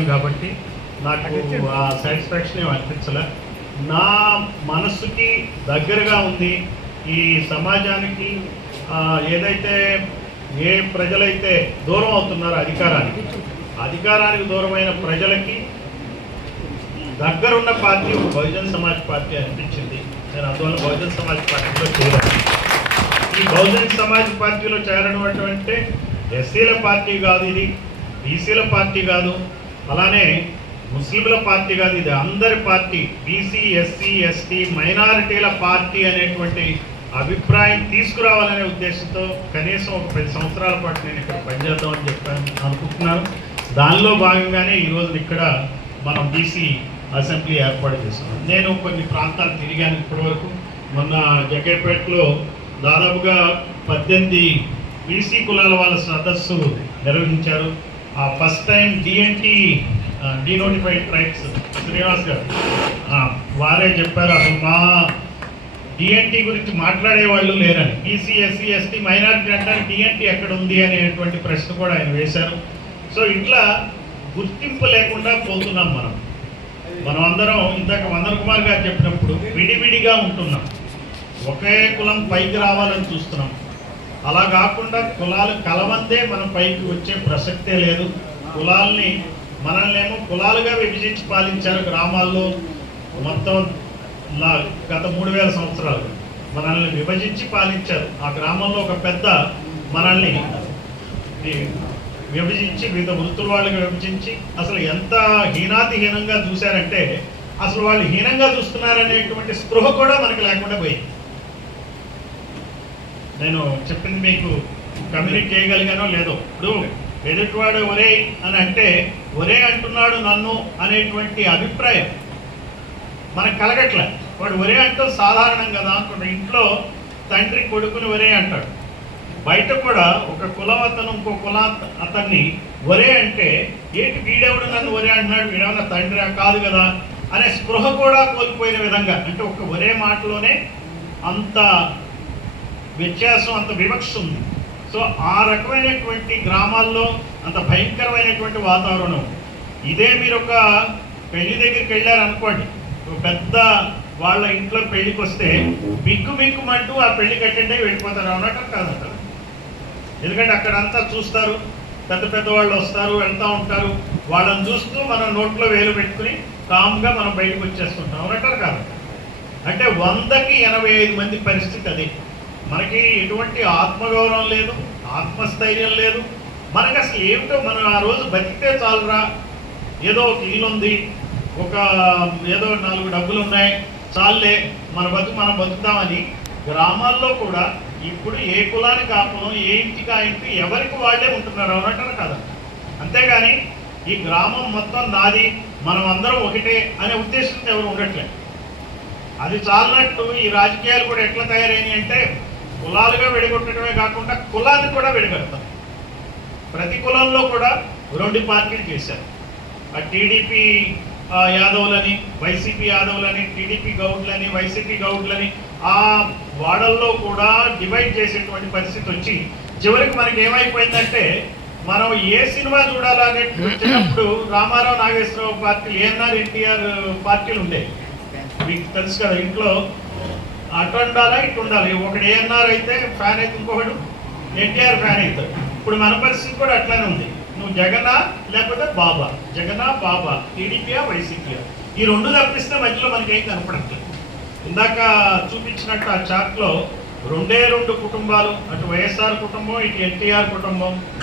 చేశాను కాబట్టి నాకు ఆ సాటిస్ఫాక్షన్ ఏమి అనిపించలే. నా మనస్సుకి దగ్గరగా ఉంది ఈ సమాజానికి ఏదైతే ఏ ప్రజలైతే దూరం అవుతున్నారో అధికారానికి అధికారానికి దూరమైన ప్రజలకి దగ్గరున్న పార్టీ ఒక బహుజన్ సమాజ్ పార్టీ అనిపించింది. నేను అందువల్ల బహుజన్ సమాజ్ పార్టీలో చేరాను. ఈ బహుజన్ సమాజ్ పార్టీలో చేరడం అంటే ఎస్సీల పార్టీ కాదు ఇది బీసీల పార్టీ కాదు. అలానే ముస్లింల పార్టీ కాదు ఇది అందరి పార్టీ బీసీ ఎస్సీ ఎస్టీ మైనారిటీల పార్టీ అనేటువంటి అభిప్రాయం తీసుకురావాలనే ఉద్దేశంతో కనీసం ఒక పది సంవత్సరాల పాటు నేను ఇక్కడ పనిచేద్దామని చెప్పాను అనుకుంటున్నాను. దానిలో భాగంగానే ఈ ఇక్కడ మనం బీసీ అసెంబ్లీ ఏర్పాటు చేసుకున్నాం నేను కొన్ని ప్రాంతాలు తిరిగాను ఇప్పటివరకు. మొన్న జగ్గేపేటలో దాదాపుగా పద్దెనిమిది బీసీ కులాల వాళ్ళ సదస్సు నిర్వహించారు. First time DNT denotified tribes Srinivas garu. వారే చెప్పారు అసలు మా డిఎన్టీ గురించి మాట్లాడే వాళ్ళు లేరని. బీసీ ఎస్సీ ఎస్టీ మైనారిటీ అంటారు డిఎన్టీ ఎక్కడ ఉంది అనేటువంటి ప్రశ్న కూడా ఆయన వేశారు. సో ఇట్లా గుర్తింపు లేకుండా పోతున్నాం మనం. మనం అందరం ఇందాక వందన కుమార్ గారు చెప్పినప్పుడు విడివిడిగా ఉంటున్నాం. ఒకే కులం పైకి రావాలని చూస్తున్నాం. అలా కాకుండా కులాలు కలవందే మన పైకి వచ్చే ప్రసక్తే లేదు. కులాల్ని మనల్నేమో కులాలుగా విభజించి పాలించారు గ్రామాల్లో మొత్తం గత మూడు వేల సంవత్సరాలు. మనల్ని విభజించి పాలించారు. ఆ గ్రామంలో ఒక పెద్ద మనల్ని విభజించి వివిధ వృత్తుల వాళ్ళకి విభజించి అసలు ఎంత హీనాతిహీనంగా చూశారంటే అసలు వాళ్ళు హీనంగా చూస్తున్నారనేటువంటి స్పృహ కూడా మనకు లేకుండా పోయింది. నేను చెప్పింది మీకు కమ్యూనికేట్ చేయగలిగానో లేదో. ఇప్పుడు ఎదుటివాడు ఒరే అని అంటే ఒరే అంటున్నాడు నన్ను అనేటువంటి అభిప్రాయం మనకు కలగట్లే. వాడు ఒరే అంటూ సాధారణం కదా అనుకుంటా ఇంట్లో తండ్రి కొడుకుని ఒరే అంటాడు. బయట కూడా ఒక కులం అతను ఇంకో కులం అతన్ని ఒరే అంటే ఏంటి వీడెవడు నన్ను ఒరే అంటున్నాడు? వీడేమన్నా తండ్రి? కాదు కదా? అనే స్పృహ కూడా కోల్పోయిన విధంగా. అంటే ఒక ఒరే మాటలోనే అంత వ్యత్యాసం అంత వివక్ష ఉంది. సో ఆ రకమైనటువంటి గ్రామాల్లో అంత భయంకరమైనటువంటి వాతావరణం. ఇదే మీరు ఒక పెళ్ళి దగ్గరికి వెళ్ళారు అనుకోండి ఒక పెద్ద వాళ్ళ ఇంట్లో పెళ్ళికి వస్తే బిక్కు బిక్కుమంటూ ఆ పెళ్ళి కట్టండి వెళ్ళిపోతారు. అనటం కాదంటారు? ఎందుకంటే అక్కడ అంతా చూస్తారు. పెద్ద పెద్ద వాళ్ళు వస్తారు వెళ్తూ ఉంటారు. వాళ్ళని చూస్తూ మనం నోట్లో వేలు పెట్టుకుని కామ్గా మనం బయటకు వచ్చేస్తుంటాం. అనటారు కాదు అంటే వందకి ఎనభై ఐదు మంది పరిస్థితి అది. మనకి ఎటువంటి ఆత్మగౌరవం లేదు ఆత్మస్థైర్యం లేదు. మనకు అసలు ఏమిటో మనం ఆ రోజు బతికితే చాలురా. ఏదో ఒక ఇల్లు ఉంది ఒక ఏదో నాలుగు డబ్బులు ఉన్నాయి చాలే మన బతుకు మనం బతుకుతామని గ్రామాల్లో కూడా ఇప్పుడు ఏ కులానికి ఆ కులం ఏ ఇంటికి ఆ ఇంటికి ఎవరికి వాళ్ళే ఉంటున్నారు అవునంటారు కదా. అంతేగాని ఈ గ్రామం మొత్తం నాది మనం అందరం ఒకటే అనే ఉద్దేశంతో ఎవరు ఉండట్లేదు. అది చాలినట్టు ఈ రాజకీయాలు కూడా ఎట్లా తయారైనాయి అంటే కులాలుగా విడగొట్టడమే కాకుండా కులాన్ని కూడా విడగొడతాం. ప్రతి కులంలో కూడా రెండు పార్టీలు చేశారు. ఆ టీడీపీ యాదవులని వైసీపీ యాదవులని టీడీపీ గౌడ్లని వైసీపీ గౌడ్లని ఆ వాడల్లో కూడా డివైడ్ చేసేటువంటి పరిస్థితి వచ్చి చివరికి మనకి ఏమైపోయిందంటే మనం ఏ సినిమా చూడాలని వచ్చినప్పుడు Rama Rao Nageswara Rao party ANR NTR పార్టీలు ఉండేవి మీకు తెలుసు కదా ఇంట్లో అటు ఉండాలా ఇటు ఉండాలి ఒకడు ఏఎన్ఆర్ అయితే ఫ్యాన్ అయితే ఇంకొకడు ఎన్టీఆర్ ఫ్యాన్ అవుతాడు. ఇప్పుడు మన పరిస్థితి కూడా అట్లానే ఉంది. నువ్వు జగనా లేకపోతే బాబా? జగనా బాబా? టీడీపీయా వైసీపీయా? ఈ రెండు తప్పిస్తే మధ్యలో మనకి కనపడట్లేదు. ఇందాక చూపించినట్టు ఆ చార్ట్లో రెండే రెండు కుటుంబాలు అటు వైఎస్ఆర్ కుటుంబం ఇటు ఎన్టీఆర్ కుటుంబం.